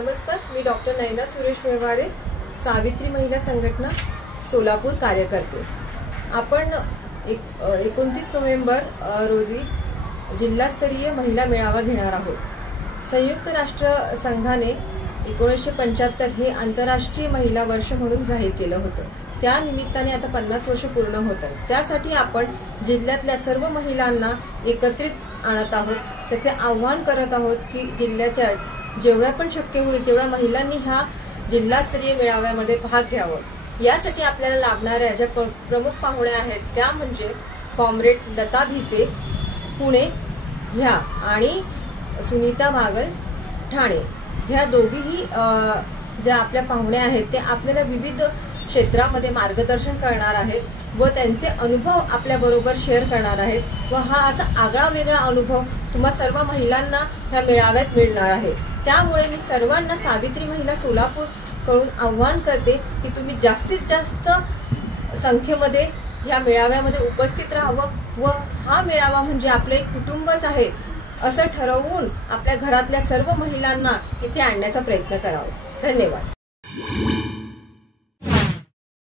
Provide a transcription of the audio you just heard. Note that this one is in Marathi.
नमस्कार, मी डॉक्टर नयना सुरेश व्यवहारे, सावित्री महिला संघटना सोलापूर कार्यकर्ते। आपण 29 नोव्हेंबर रोजी जिल्हास्तरीय महिला मेळावा घेणार आहोत। संयुक्त राष्ट्र संघाने 1975 हे आंतरराष्ट्रीय महिला वर्ष म्हणून जाहीर केलं होतं। त्या निमित्ताने आता 50 वर्ष पूर्ण होत आहेत। त्यासाठी आपण जिल्ह्यातल्या सर्व महिलांना एकत्रित आणत आहोत। त्याचे आव्हान करत आहोत की जिल्ह्याच्या जेवढ्या पण शक्य होईल तेवढ्या महिलांनी ह्या जिल्हास्तरीय मेळाव्यामध्ये भाग घ्यावा। यासाठी आपल्याला लाभणाऱ्या ज्या प्रमुख पाहुण्या आहेत त्या म्हणजे कॉम्रेड लता भिसे पुणे ह्या आणि सुनीता भागल ठाणे, ह्या दोघीही ज्या आपल्या पाहुण्या आहेत ते आपल्याला विविध क्षेत्रामध्ये मार्गदर्शन करणार आहेत व त्यांचे अनुभव आपल्या बरोबर शेअर करणार आहेत व हा असा आगळा वेगळा अनुभव तुम्हा सर्व महिलांना ह्या मेळाव्यात मिळणार आहे। त्यामुळे मी सर्वांना सावित्री महिला सोलापूर कडून आव्हान करते की तुम्ही जास्तीत जास्त संख्येमध्ये ह्या मेळाव्यामध्ये उपस्थित राहावं व हा मेळावा म्हणजे आपले कुटुंबच आहे असं ठरवून आपल्या घरातल्या सर्व महिलांना इथे आणण्याचा प्रयत्न करावा। धन्यवाद।